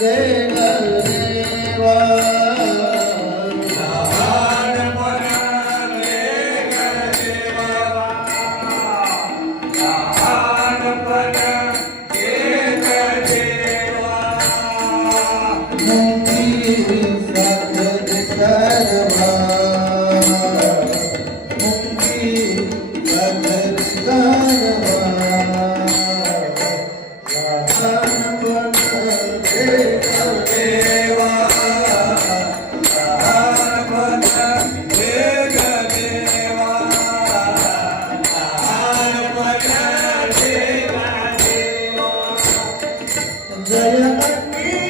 Yeah. ಜಯ ಕಟ್ಟಿ